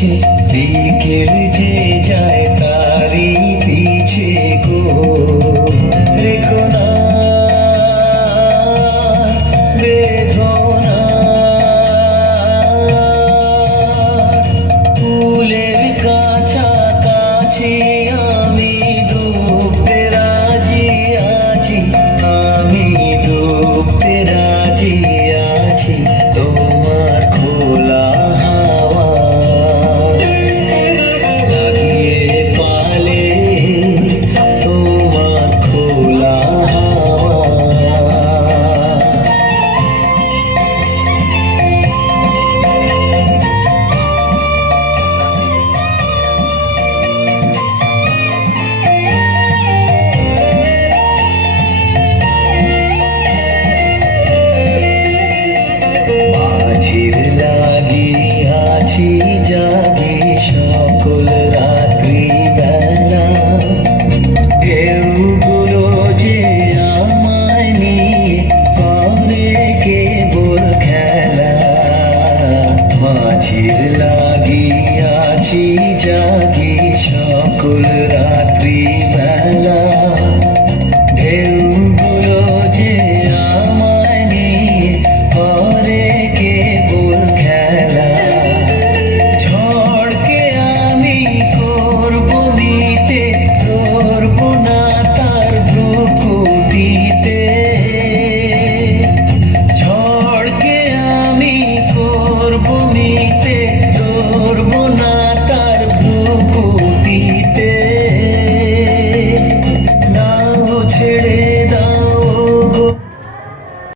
কাছে বিকেল যে যায় তারি পিছে গো রেখো না বেদনা ফুলের কাছাকাছি আমি ডুবতে রাজি আছি আমি ডুবতে রাজি আছি তোমার খোলা হাওয়া লাগিয়ে পালে তোমার খোলা হাওয়া মাঝির লাগিয়াছি জাগি সকল রাত্রি বেলা ঢেউগুলো যে আমায় নিয়ে করে কেবল খেলা মাঝির লাগিয়াছি জাগি সকল রাত্রি